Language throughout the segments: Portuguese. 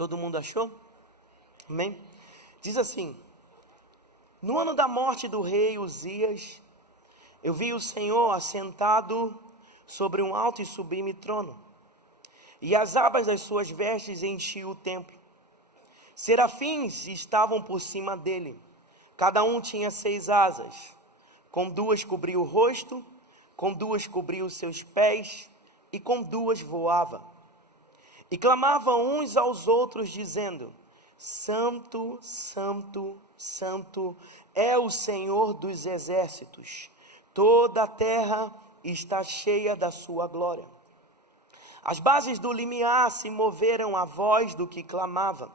Todo mundo achou? Amém? Diz assim: no ano da morte do rei Uzias, eu vi o Senhor assentado sobre um alto e sublime trono, e as abas das suas vestes enchiam o templo. Serafins estavam por cima dele, cada um tinha 6 asas, com 2 cobria o rosto, com 2 cobria os seus pés, e com 2 voava. E clamavam uns aos outros, dizendo: Santo, Santo, Santo é o Senhor dos exércitos, toda a terra está cheia da sua glória. As bases do limiar se moveram à voz do que clamava,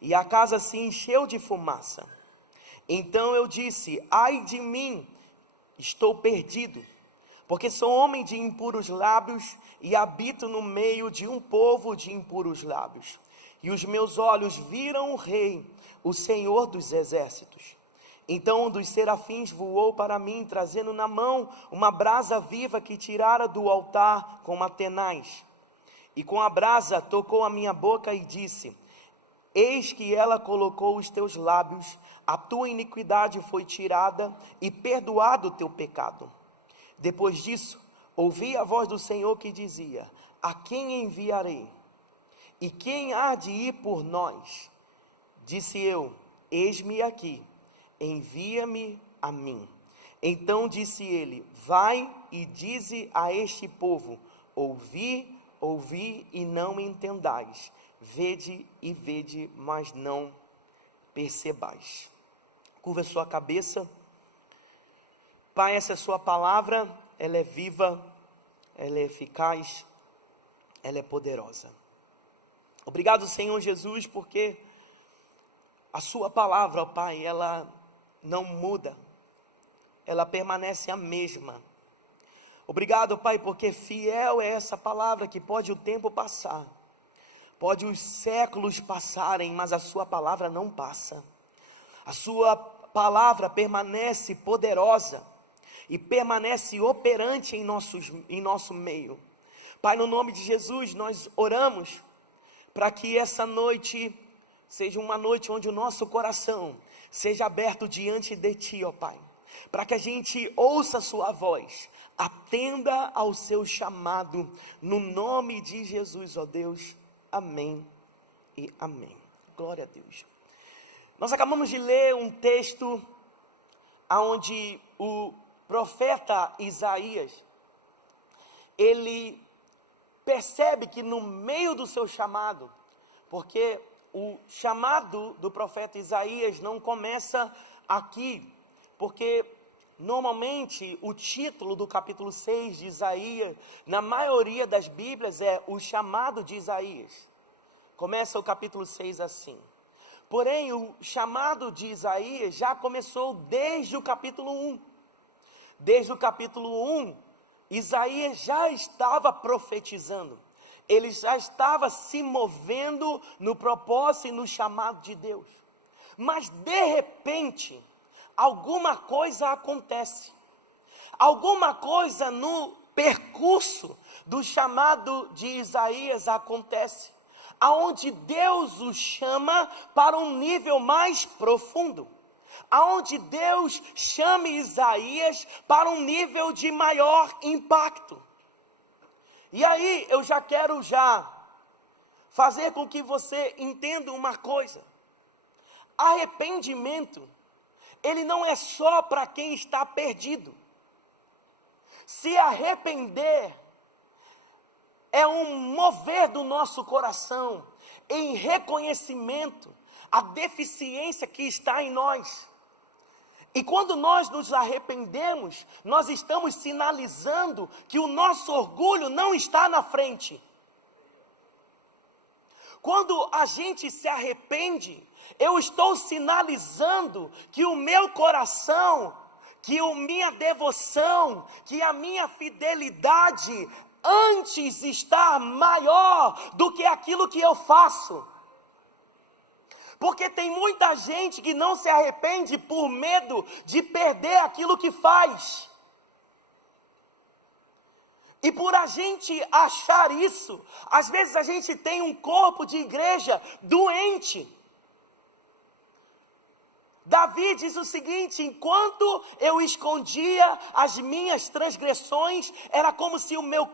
e a casa se encheu de fumaça. Então eu disse: ai de mim, estou perdido, porque sou homem de impuros lábios e habito no meio de um povo de impuros lábios. E os meus olhos viram o Rei, o Senhor dos exércitos. Então um dos serafins voou para mim, trazendo na mão uma brasa viva que tirara do altar com uma tenaz. E com a brasa tocou a minha boca e disse: eis que ela colocou os teus lábios, a tua iniquidade foi tirada e perdoado o teu pecado. Depois disso, ouvi a voz do Senhor que dizia: a quem enviarei? E quem há de ir por nós? Disse eu: eis-me aqui, envia-me a mim. Então disse ele: vai e dize a este povo: ouvi, ouvi e não entendais, vede e vede, mas não percebais. Curva a sua cabeça. Pai, essa é a sua palavra, ela é viva, ela é eficaz, ela é poderosa. Obrigado, Senhor Jesus, porque a sua palavra, ó Pai, ela não muda, ela permanece a mesma. Obrigado, Pai, porque fiel é essa palavra, que pode o tempo passar, pode os séculos passarem, mas a sua palavra não passa. A sua palavra permanece poderosa e permanece operante em nosso meio. Pai, no nome de Jesus, nós oramos para que essa noite seja uma noite onde o nosso coração seja aberto diante de Ti, ó Pai, para que a gente ouça a sua voz, atenda ao seu chamado, no nome de Jesus, ó Deus, amém e amém. Glória a Deus. Nós acabamos de ler um texto onde o profeta Isaías, ele percebe que no meio do seu chamado, porque o chamado do profeta Isaías não começa aqui, porque normalmente o título do capítulo 6 de Isaías, na maioria das Bíblias, é o chamado de Isaías. Começa o capítulo 6 assim. Porém, o chamado de Isaías já começou desde o capítulo 1. Desde o capítulo 1, Isaías já estava profetizando. Ele já estava se movendo no propósito e no chamado de Deus. Mas de repente, alguma coisa acontece. Alguma coisa no percurso do chamado de Isaías acontece, aonde Deus o chama para um nível mais profundo, aonde Deus chama Isaías para um nível de maior impacto. E aí eu já quero fazer com que você entenda uma coisa: arrependimento, ele não é só para quem está perdido. Se arrepender é um mover do nosso coração em reconhecimento à deficiência que está em nós. E quando nós nos arrependemos, nós estamos sinalizando que o nosso orgulho não está na frente. Quando a gente se arrepende, eu estou sinalizando que o meu coração, que a minha devoção, que a minha fidelidade antes está maior do que aquilo que eu faço. Porque tem muita gente que não se arrepende por medo de perder aquilo que faz. E por a gente achar isso, às vezes a gente tem um corpo de igreja doente. Davi diz o seguinte: enquanto eu escondia as minhas transgressões, era como se os meus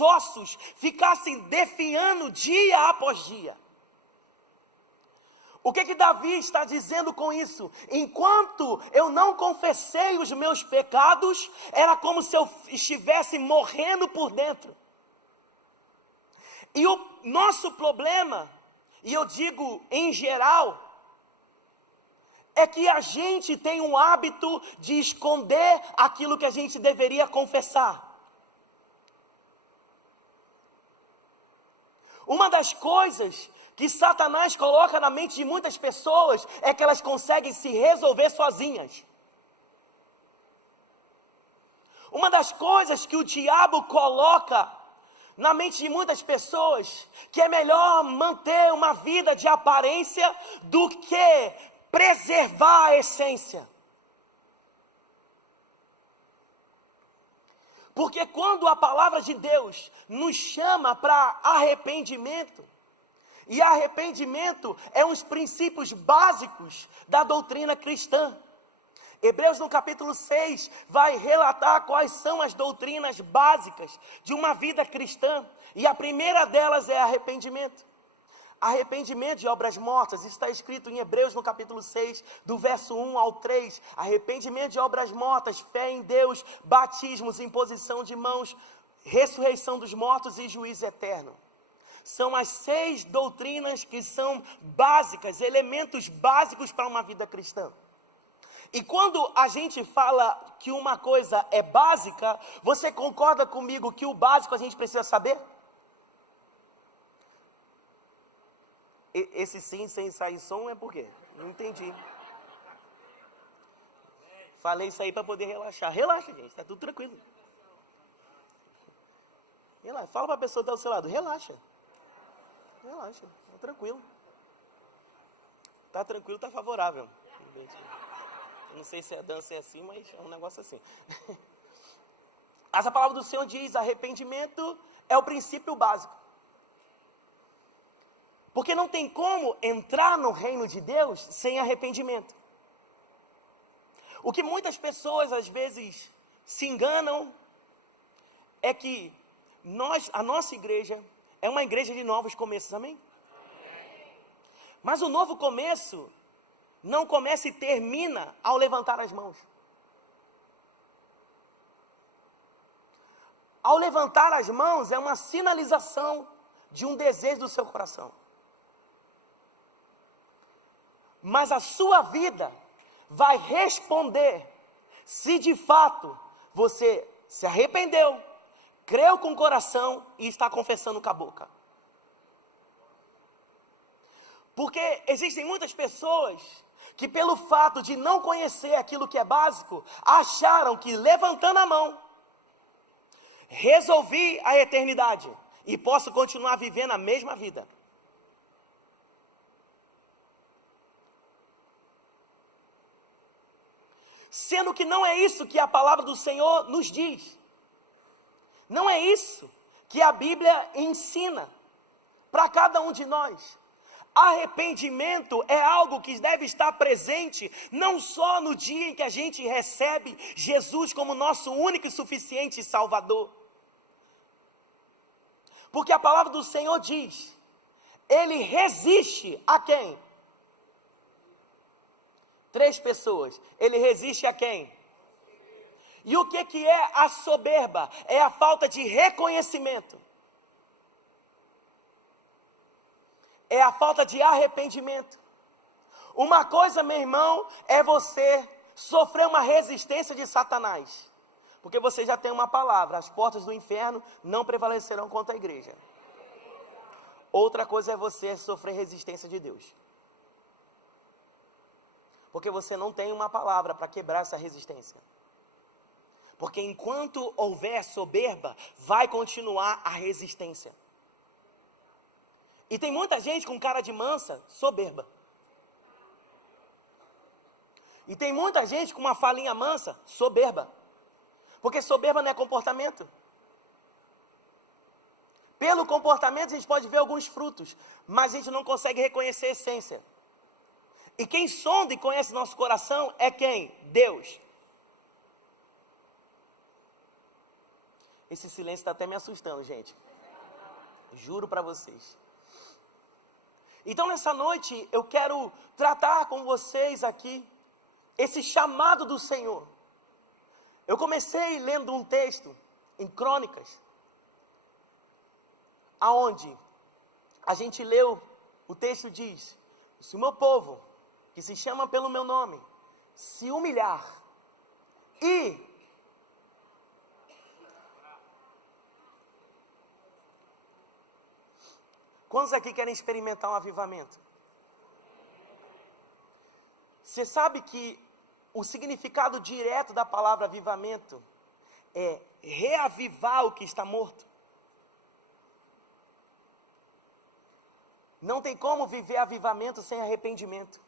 ossos ficassem definhando dia após dia. O que Davi está dizendo com isso? Enquanto eu não confessei os meus pecados, era como se eu estivesse morrendo por dentro. E o nosso problema, e eu digo em geral, é que a gente tem um hábito de esconder aquilo que a gente deveria confessar. Uma das coisas que Satanás coloca na mente de muitas pessoas é que elas conseguem se resolver sozinhas. Uma das coisas que o diabo coloca na mente de muitas pessoas, que é melhor manter uma vida de aparência do que preservar a essência. Porque quando a palavra de Deus nos chama para arrependimento, e arrependimento é um dos princípios básicos da doutrina cristã. Hebreus no capítulo 6 vai relatar quais são as doutrinas básicas de uma vida cristã. E a primeira delas é arrependimento. Arrependimento de obras mortas, está escrito em Hebreus no capítulo 6, do verso 1 ao 3. Arrependimento de obras mortas, fé em Deus, batismos, imposição de mãos, ressurreição dos mortos e juízo eterno. São as 6 doutrinas que são básicas, elementos básicos para uma vida cristã. E quando a gente fala que uma coisa é básica, você concorda comigo que o básico a gente precisa saber? Esse sim sem sair som é por quê? Não entendi. Falei isso aí para poder relaxar. Relaxa, gente, está tudo tranquilo. Relaxa. Fala para a pessoa que está ao seu lado, relaxa. Relaxa, tá tranquilo. Tá tranquilo, tá favorável. Eu não sei se a dança é assim, mas é um negócio assim. Mas a palavra do Senhor diz: arrependimento é o princípio básico. Porque não tem como entrar no reino de Deus sem arrependimento. O que muitas pessoas às vezes se enganam é que a nossa igreja é uma igreja de novos começos, amém? Mas o novo começo não começa e termina ao levantar as mãos. Ao levantar as mãos é uma sinalização de um desejo do seu coração. Mas a sua vida vai responder se de fato você se arrependeu, creu com o coração e está confessando com a boca. Porque existem muitas pessoas que, pelo fato de não conhecer aquilo que é básico, acharam que levantando a mão, resolvi a eternidade e posso continuar vivendo a mesma vida. Sendo que não é isso que a palavra do Senhor nos diz. Não é isso que a Bíblia ensina para cada um de nós. Arrependimento é algo que deve estar presente não só no dia em que a gente recebe Jesus como nosso único e suficiente Salvador. Porque a palavra do Senhor diz: Ele resiste a quem? 3 pessoas. Ele resiste a quem? E o que é a soberba? É a falta de reconhecimento. É a falta de arrependimento. Uma coisa, meu irmão, é você sofrer uma resistência de Satanás. Porque você já tem uma palavra: as portas do inferno não prevalecerão contra a igreja. Outra coisa é você sofrer resistência de Deus. Porque você não tem uma palavra para quebrar essa resistência. Porque enquanto houver soberba, vai continuar a resistência. E tem muita gente com cara de mansa, soberba. E tem muita gente com uma falinha mansa, soberba. Porque soberba não é comportamento. Pelo comportamento a gente pode ver alguns frutos, mas a gente não consegue reconhecer a essência. E quem sonda e conhece nosso coração é quem? Deus. Esse silêncio está até me assustando, gente. Juro para vocês. Então nessa noite eu quero tratar com vocês aqui esse chamado do Senhor. Eu comecei lendo um texto em Crônicas, aonde a gente leu, o texto diz: se o meu povo, que se chama pelo meu nome, se humilhar e quantos aqui querem experimentar um avivamento? Você sabe que o significado direto da palavra avivamento é reavivar o que está morto? Não tem como viver avivamento sem arrependimento.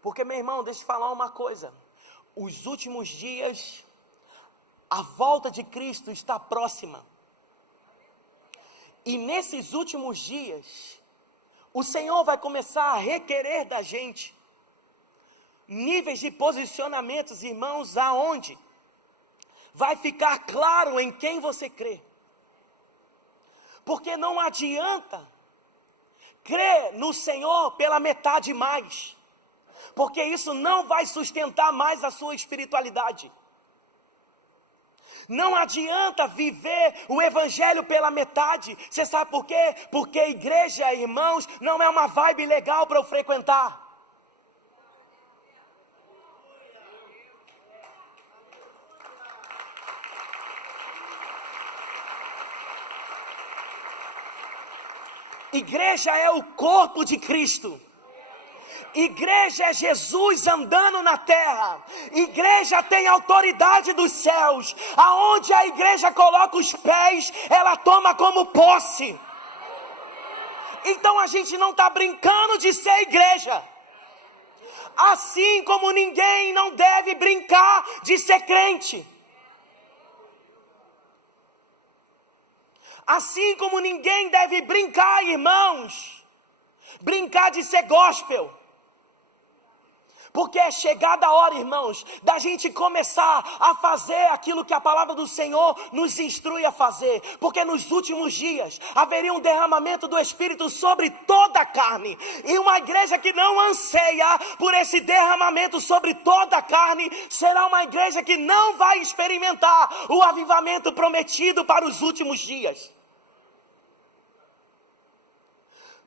Porque, meu irmão, deixa eu te falar uma coisa. Os últimos dias, a volta de Cristo está próxima. E nesses últimos dias, o Senhor vai começar a requerer da gente níveis de posicionamentos, irmãos, aonde vai ficar claro em quem você crê. Porque não adianta crer no Senhor pela metade mais, porque isso não vai sustentar mais a sua espiritualidade. Não adianta viver o evangelho pela metade. Você sabe por quê? Porque a igreja, irmãos, não é uma vibe legal para eu frequentar. Igreja é o corpo de Cristo. Igreja é Jesus andando na terra. Igreja tem autoridade dos céus. Aonde a igreja coloca os pés, ela toma como posse. Então a gente não está brincando de ser igreja. Assim como ninguém não deve brincar de ser crente. Assim como ninguém deve brincar, irmãos, brincar de ser gospel. Porque é chegada a hora, irmãos, da gente começar a fazer aquilo que a palavra do Senhor nos instrui a fazer. Porque nos últimos dias haveria um derramamento do Espírito sobre toda a carne. E uma igreja que não anseia por esse derramamento sobre toda a carne, será uma igreja que não vai experimentar o avivamento prometido para os últimos dias.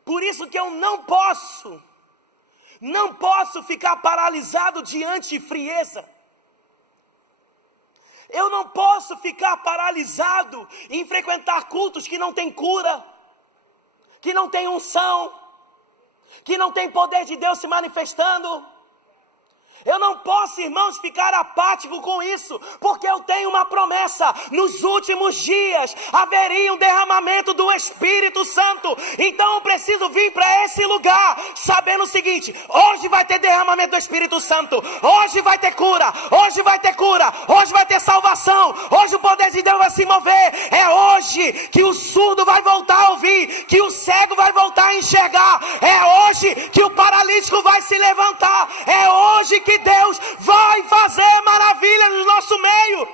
Por isso que eu não posso ficar paralisado diante de frieza. Eu não posso ficar paralisado em frequentar cultos que não tem cura, que não tem unção, que não tem poder de Deus se manifestando. Eu não posso, irmãos, ficar apático com isso, porque eu tenho uma promessa: nos últimos dias haveria um derramamento do Espírito Santo. Então eu preciso vir para esse lugar sabendo o seguinte: hoje vai ter derramamento do Espírito Santo, hoje vai ter cura, hoje vai ter cura, hoje vai ter salvação, hoje o poder de Deus vai se mover. É hoje que o surdo vai voltar a ouvir, que o cego vai voltar a enxergar, é hoje que o paralítico vai se levantar, é hoje que Deus vai fazer maravilha no nosso meio.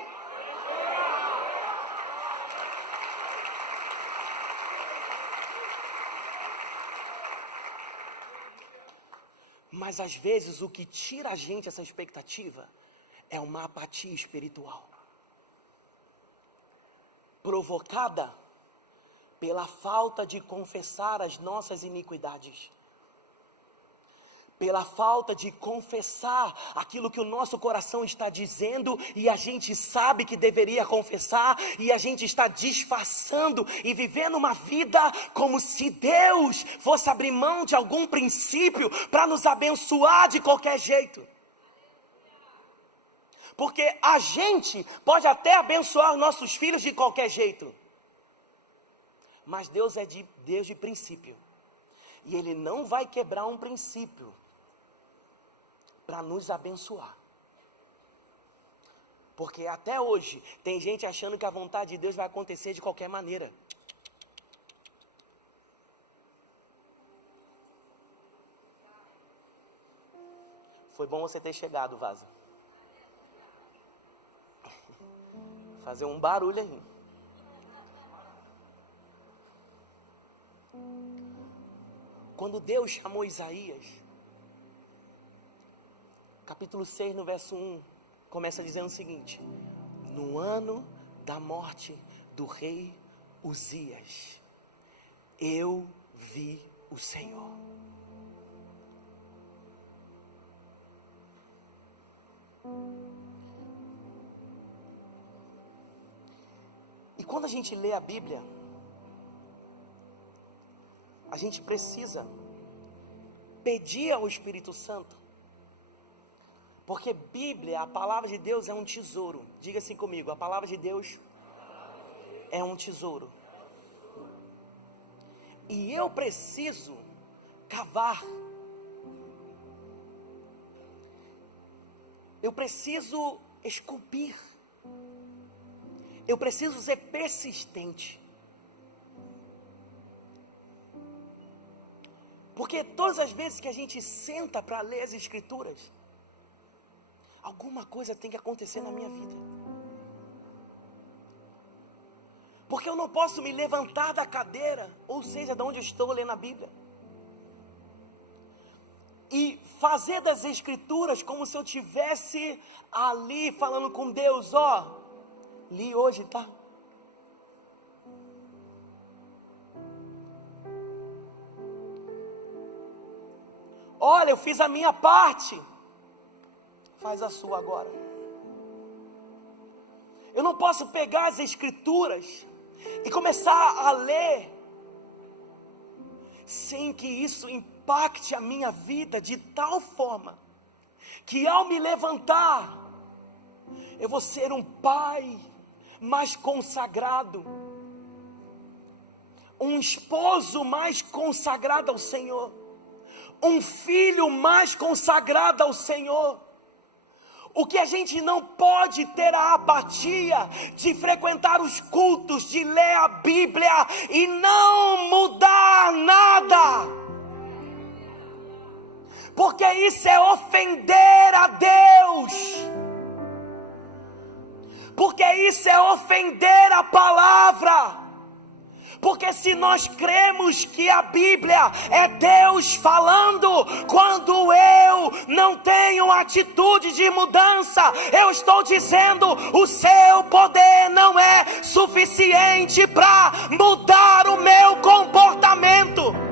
Mas às vezes o que tira a gente essa expectativa é uma apatia espiritual, provocada pela falta de confessar as nossas iniquidades, pela falta de confessar aquilo que o nosso coração está dizendo e a gente sabe que deveria confessar, e a gente está disfarçando e vivendo uma vida como se Deus fosse abrir mão de algum princípio para nos abençoar de qualquer jeito. Porque a gente pode até abençoar nossos filhos de qualquer jeito, mas Deus é Deus de princípio, e Ele não vai quebrar um princípio para nos abençoar. Porque até hoje tem gente achando que a vontade de Deus vai acontecer de qualquer maneira. Foi bom você ter chegado, Vaza. Fazer um barulho aí. Quando Deus chamou Isaías, capítulo 6, no verso 1, começa dizendo o seguinte: no ano da morte do rei Uzias, eu vi o Senhor. E quando a gente lê a Bíblia, a gente precisa pedir ao Espírito Santo, porque Bíblia, a palavra de Deus é um tesouro. Diga assim comigo: a palavra de Deus é um tesouro. E eu preciso cavar. Eu preciso esculpir. Eu preciso ser persistente. Porque todas as vezes que a gente senta para ler as Escrituras, alguma coisa tem que acontecer na minha vida. Porque eu não posso me levantar da cadeira, ou seja, de onde eu estou lendo a Bíblia, e fazer das Escrituras como se eu estivesse ali falando com Deus. Ó, li hoje, tá? Olha, eu fiz a minha parte. Faz a sua agora. Eu não posso pegar as Escrituras e começar a ler sem que isso impacte a minha vida de tal forma que ao me levantar, eu vou ser um pai mais consagrado, um esposo mais consagrado ao Senhor, um filho mais consagrado ao Senhor. O que a gente não pode ter a apatia de frequentar os cultos, de ler a Bíblia e não mudar nada, porque isso é ofender a Deus, porque isso é ofender a palavra. Porque se nós cremos que a Bíblia é Deus falando, quando eu não tenho atitude de mudança, eu estou dizendo: o seu poder não é suficiente para mudar o meu comportamento.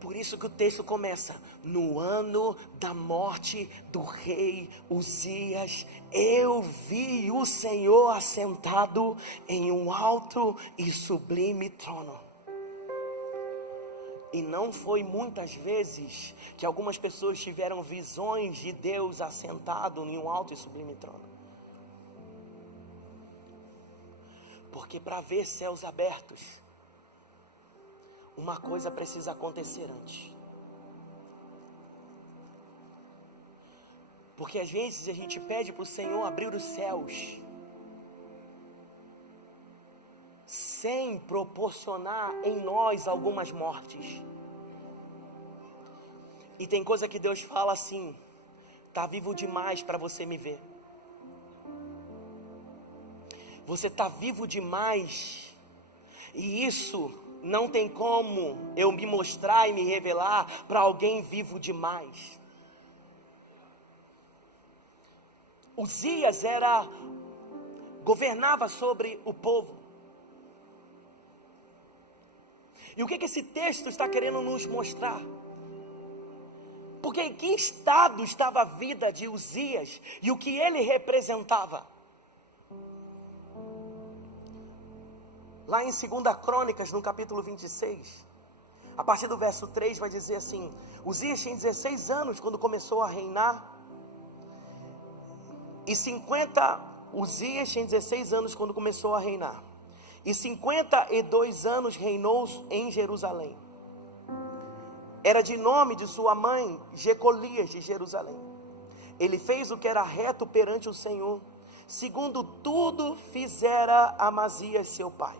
Por isso que o texto começa: no ano da morte do rei Uzias, eu vi o Senhor assentado em um alto e sublime trono. E não foi muitas vezes que algumas pessoas tiveram visões de Deus assentado em um alto e sublime trono. Porque para ver céus abertos, uma coisa precisa acontecer antes. Porque às vezes a gente pede para o Senhor abrir os céus sem proporcionar em nós algumas mortes. E tem coisa que Deus fala assim: está vivo demais para você me ver. Você está vivo demais, e isso não tem como eu me mostrar e me revelar para alguém vivo demais. Uzias governava sobre o povo. E o que esse texto está querendo nos mostrar? Porque em que estado estava a vida de Uzias e o que ele representava? Lá em 2 Crônicas, no capítulo 26, a partir do verso 3, vai dizer assim: Uzias tinha 16 anos quando começou a reinar. Uzias tinha 16 anos quando começou a reinar. E 52 anos reinou em Jerusalém. Era de nome de sua mãe Jecolias de Jerusalém. Ele fez o que era reto perante o Senhor, segundo tudo fizera Amazias seu pai.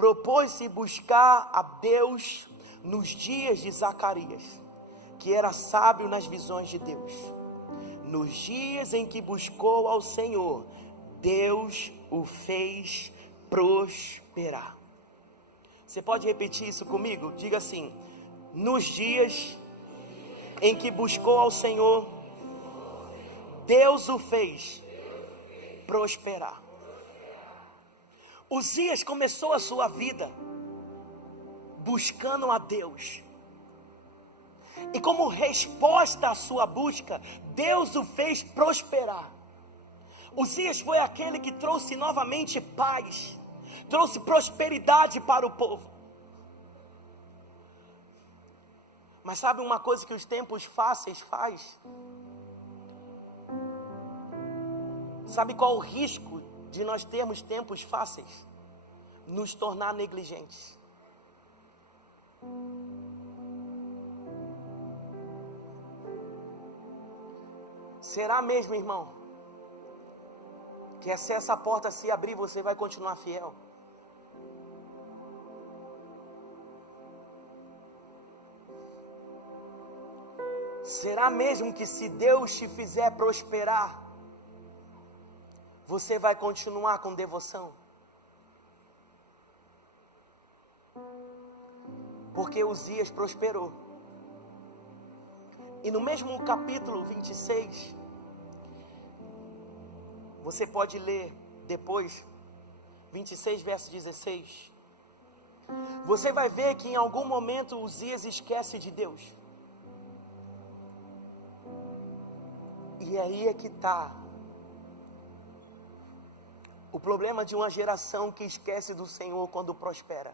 propôs-se buscar a Deus nos dias de Zacarias, que era sábio nas visões de Deus. Nos dias em que buscou ao Senhor, Deus o fez prosperar. Você pode repetir isso comigo? Diga assim: nos dias em que buscou ao Senhor, Deus o fez prosperar. Uzias começou a sua vida buscando a Deus, e como resposta à sua busca, Deus o fez prosperar. Uzias foi aquele que trouxe novamente paz, trouxe prosperidade para o povo. Mas sabe uma coisa que os tempos fáceis faz? Sabe qual o risco de nós termos tempos fáceis? Nos tornar negligentes. Será mesmo, irmão, que se essa porta se abrir, você vai continuar fiel? Será mesmo que se Deus te fizer prosperar, você vai continuar com devoção? Porque Uzias prosperou. E no mesmo capítulo 26, você pode ler depois, 26 verso 16. Você vai ver que em algum momento Uzias esquece de Deus. E aí é que está o problema de uma geração que esquece do Senhor quando prospera.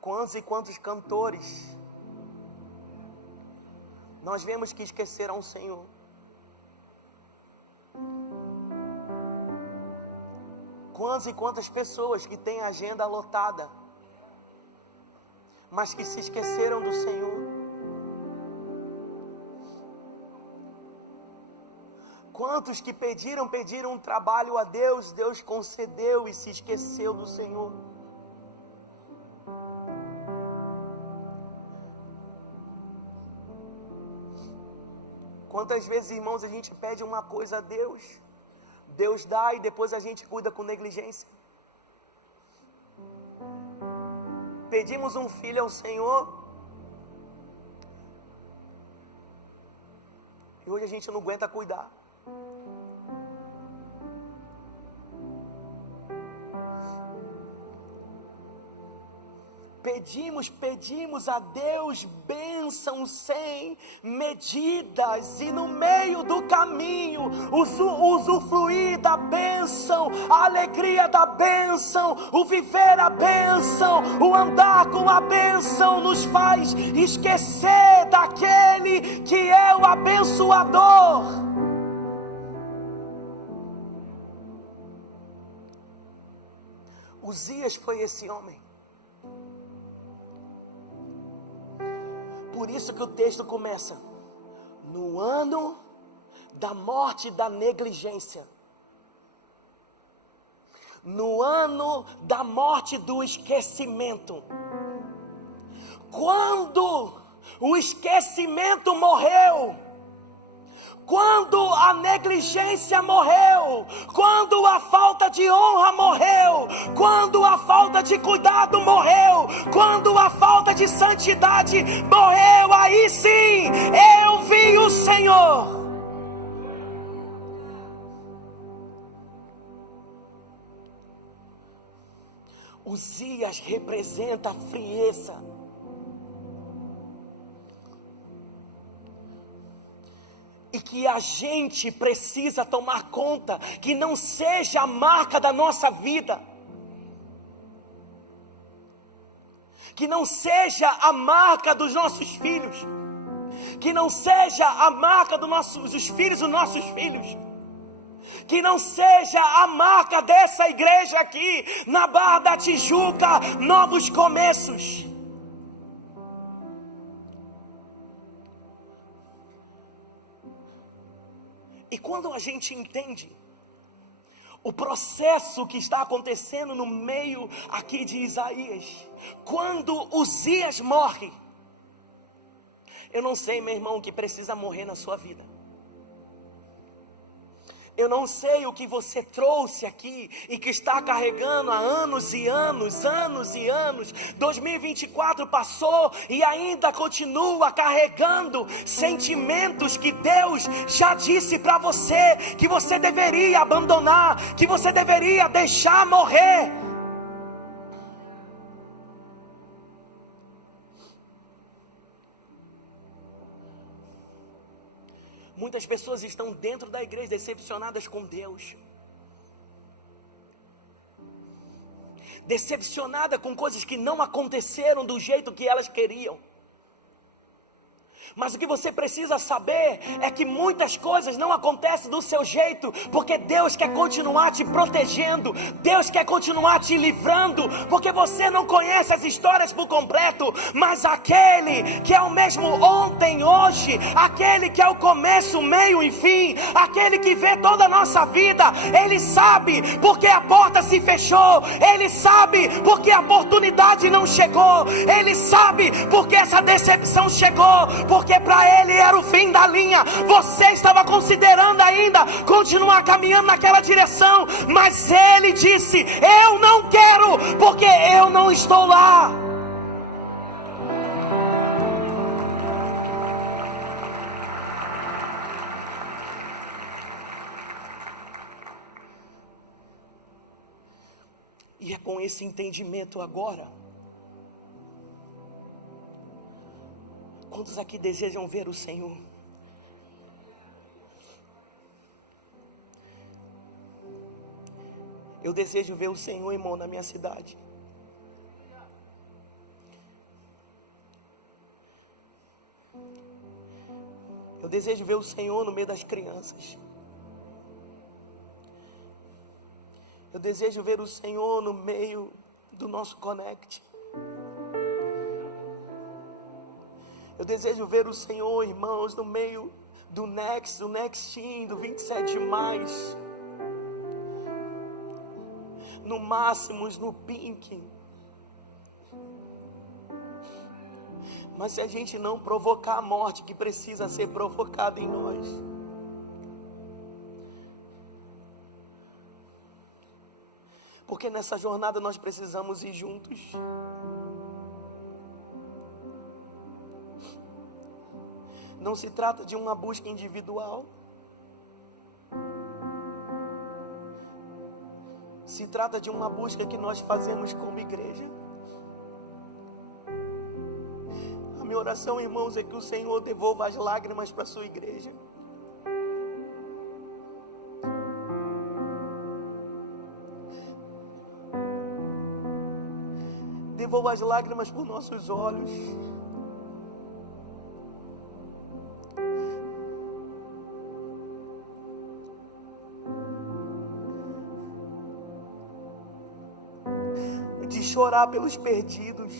Quantos e quantos cantores nós vemos que esqueceram o Senhor? Quantas e quantas pessoas que têm a agenda lotada, mas que se esqueceram do Senhor? Quantos que pediram um trabalho a Deus, Deus concedeu e se esqueceu do Senhor? Quantas vezes, irmãos, a gente pede uma coisa a Deus, Deus dá e depois a gente cuida com negligência. Pedimos um filho ao Senhor e hoje a gente não aguenta cuidar. Pedimos a Deus bênção sem medidas, e no meio do caminho, usufruir da bênção, a alegria da bênção, o viver a bênção, o andar com a bênção, nos faz esquecer daquele que é o abençoador. Uzias foi esse homem. Por isso que o texto começa: no ano da morte da negligência, no ano da morte do esquecimento. Quando o esquecimento morreu, quando a negligência morreu, quando a falta de honra morreu, quando a falta de cuidado morreu, quando a falta de santidade morreu, aí sim eu vi o Senhor. Uzias representa a frieza. E que a gente precisa tomar conta, que não seja a marca da nossa vida, que não seja a marca dos nossos filhos, que não seja a marca dos filhos dos nossos filhos, que não seja a marca dessa igreja aqui, na Barra da Tijuca, Novos Começos. E quando a gente entende o processo que está acontecendo no meio aqui de Isaías. Quando Uzias morre, eu não sei, meu irmão, o que precisa morrer na sua vida. Eu não sei o que você trouxe aqui e que está carregando há anos e anos, anos e anos. 2024 passou e ainda continua carregando sentimentos que Deus já disse para você que você deveria abandonar, que você deveria deixar morrer. Muitas pessoas estão dentro da igreja decepcionadas com Deus, decepcionada com coisas que não aconteceram do jeito que elas queriam. Mas o que você precisa saber é que muitas coisas não acontecem do seu jeito, porque Deus quer continuar te protegendo, Deus quer continuar te livrando, porque você não conhece as histórias por completo, mas aquele que é o mesmo ontem, hoje, aquele que é o começo, meio e fim, aquele que vê toda a nossa vida, Ele sabe porque a porta se fechou, Ele sabe porque a oportunidade não chegou, Ele sabe porque essa decepção chegou, porque para Ele era o fim da linha. Você estava considerando ainda continuar caminhando naquela direção, mas Ele disse: eu não quero, porque eu não estou lá. E é com esse entendimento agora. Quantos aqui desejam ver o Senhor? Eu desejo ver o Senhor, irmão, na minha cidade. Eu desejo ver o Senhor no meio das crianças. Eu desejo ver o Senhor no meio do nosso Connect. Eu desejo ver o Senhor, irmãos, no meio do Next, do Nextim, do 27 de maio, no Máximos, no Pink. Mas se a gente não provocar a morte que precisa ser provocada em nós, porque nessa jornada nós precisamos ir juntos. Não se trata de uma busca individual. Se trata de uma busca que nós fazemos como igreja. A minha oração, irmãos, é que o Senhor devolva as lágrimas para a sua igreja. Devolva as lágrimas por nossos olhos. De chorar pelos perdidos,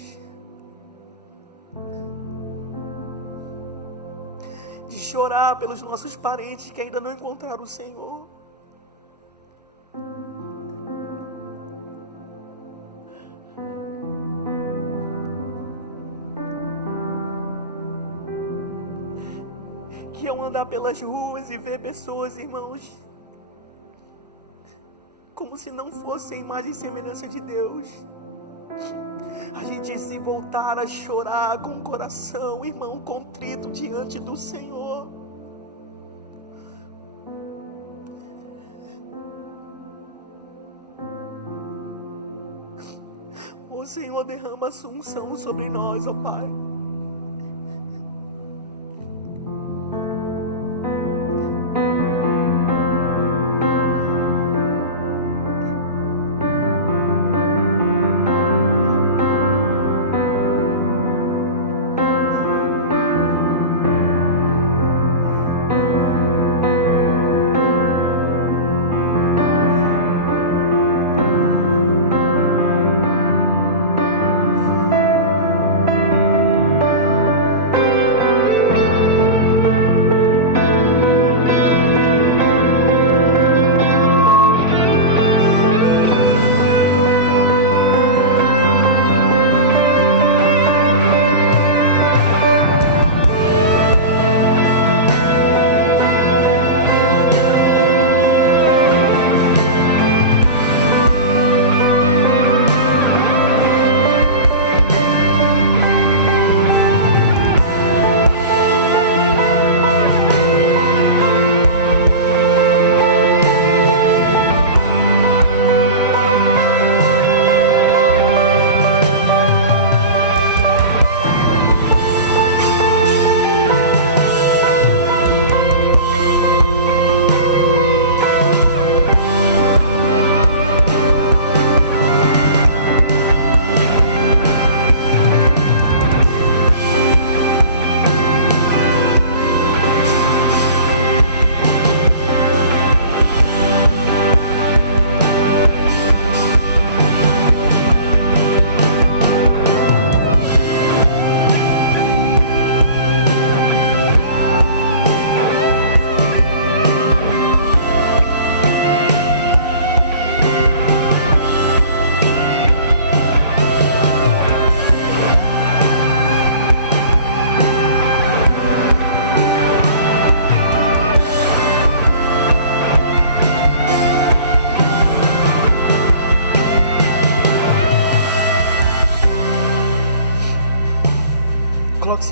de chorar pelos nossos parentes que ainda não encontraram o Senhor. Que iam andar pelas ruas e ver pessoas, irmãos, como se não fossem imagem e semelhança de Deus. A gente se voltar a chorar com o coração, irmão, contrito diante do Senhor. O Senhor derrama a sua unção sobre nós, ó Pai.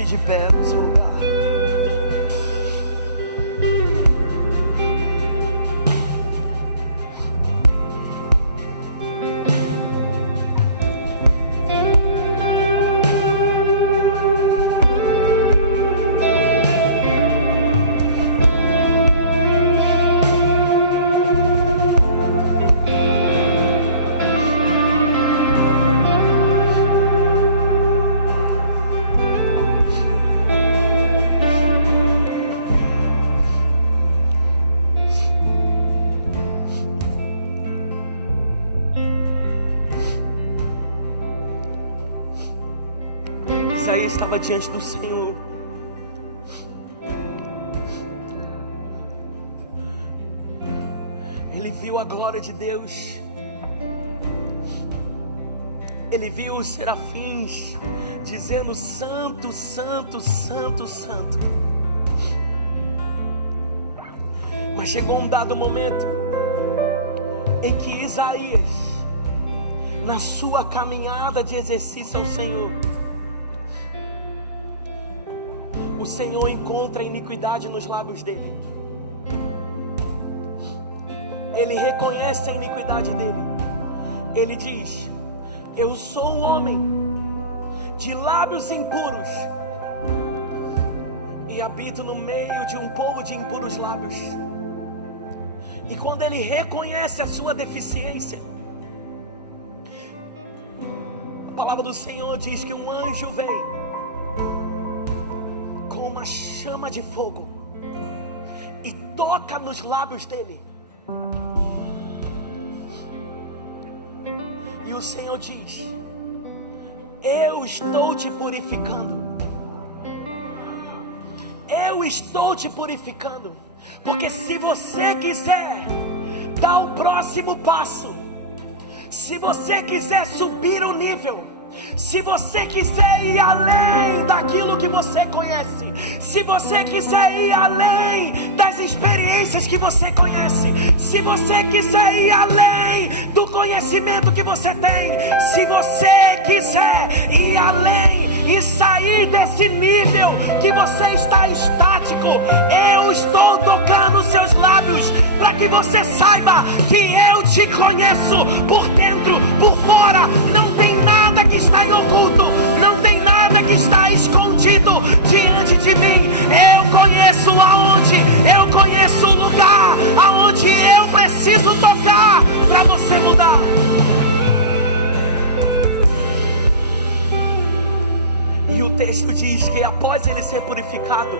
Coloque-se de pé no seu lugar. Isaías estava diante do Senhor. Ele viu a glória de Deus. Ele viu os serafins dizendo: Santo, Santo, Santo, Santo. Mas chegou um dado momento em que Isaías, na sua caminhada de exercício ao Senhor, o Senhor encontra iniquidade nos lábios dele. Ele reconhece a iniquidade dele. Ele diz: eu sou um homem de lábios impuros e habito no meio de um povo de impuros lábios. E quando ele reconhece a sua deficiência, a palavra do Senhor diz que um anjo vem com uma chama de fogo e toca nos lábios dele. E o Senhor diz: eu estou te purificando. Eu estou te purificando. Porque se você quiser dar o próximo passo, se você quiser subir o nível, se você quiser ir além daquilo que você conhece, se você quiser ir além das experiências que você conhece, se você quiser ir além do conhecimento que você tem, se você quiser ir além e sair desse nível que você está estático, eu estou tocando os seus lábios para que você saiba que eu te conheço por dentro, por fora. Não tem nada que está em oculto, não tem nada que está escondido diante de mim. Eu conheço aonde, eu conheço o lugar aonde eu preciso tocar para você mudar. E o texto diz que após ele ser purificado,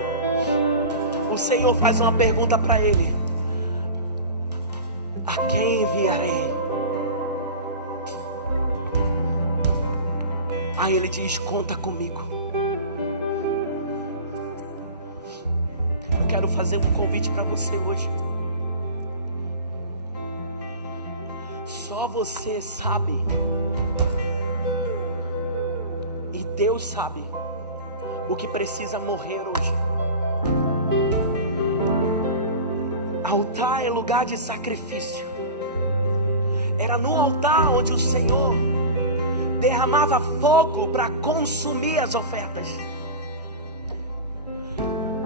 o Senhor faz uma pergunta para ele: a quem enviarei? Aí ele diz: conta comigo. Eu quero fazer um convite para você hoje. Só você sabe, e Deus sabe, o que precisa morrer hoje. Altar é lugar de sacrifício. Era no altar onde o Senhor derramava fogo para consumir as ofertas.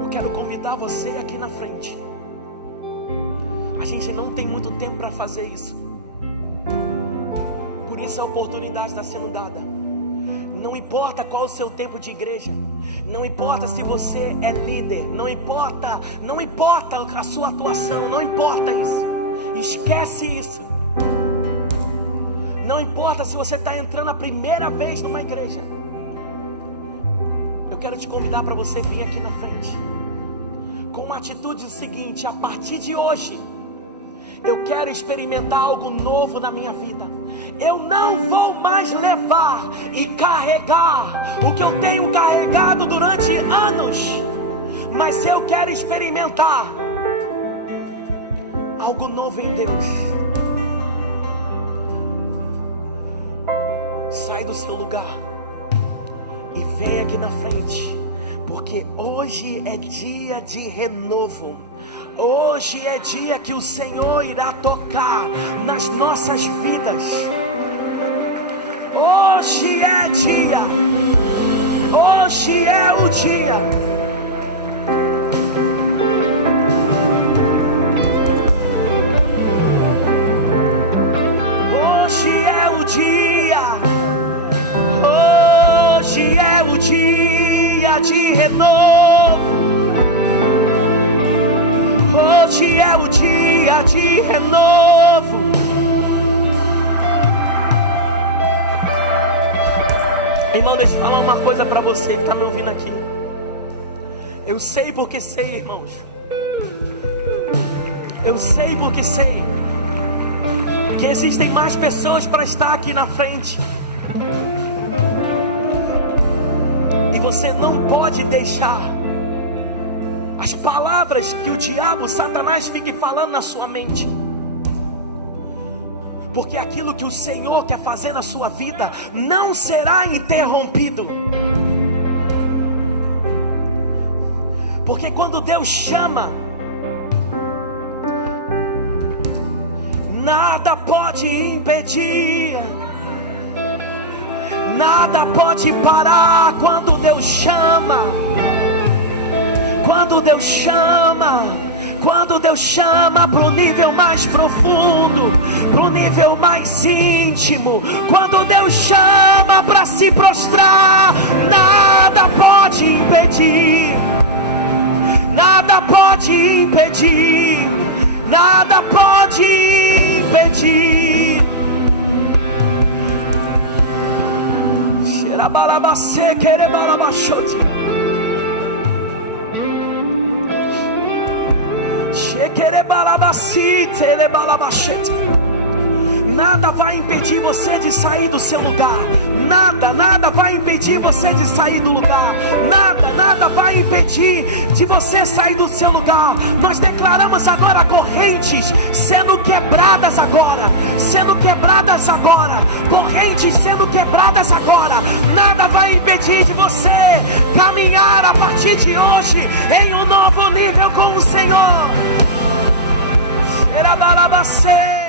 Eu quero convidar você aqui na frente. A gente não tem muito tempo para fazer isso. Por isso a oportunidade está sendo dada. Não importa qual o seu tempo de igreja, não importa se você é líder, não importa a sua atuação, não importa isso. Esquece isso. Não importa se você está entrando a primeira vez numa igreja. Eu quero te convidar para você vir aqui na frente com uma atitude seguinte: a partir de hoje eu quero experimentar algo novo na minha vida. Eu não vou mais levar e carregar o que eu tenho carregado durante anos, mas eu quero experimentar algo novo em Deus. Sai do seu lugar e vem aqui na frente, porque hoje é dia de renovo. Hoje é dia que o Senhor irá tocar nas nossas vidas. Hoje é dia. Hoje é o dia. Hoje é o dia. Hoje é o dia de renovo. Hoje é o dia de renovo. Irmão, deixa eu falar uma coisa para você que está me ouvindo aqui. Eu sei porque sei, irmãos. Eu sei porque sei que existem mais pessoas para estar aqui na frente. E você não pode deixar as palavras que o diabo, Satanás, fique falando na sua mente. Porque aquilo que o Senhor quer fazer na sua vida não será interrompido. Porque quando Deus chama, nada pode impedir. Nada pode parar quando Deus chama. Quando Deus chama. Quando Deus chama para o nível mais profundo, para o nível mais íntimo, quando Deus chama para se prostrar, nada pode impedir, nada pode impedir, nada pode impedir. Xerabalabase, querebalabaxote. Nada vai impedir você de sair do seu lugar. Nada vai impedir você de sair do lugar. Nada vai impedir de você sair do seu lugar. Nós declaramos agora correntes sendo quebradas agora. Sendo quebradas agora. Correntes sendo quebradas agora. Nada vai impedir de você caminhar a partir de hoje em um novo nível com o Senhor. Era balabacê.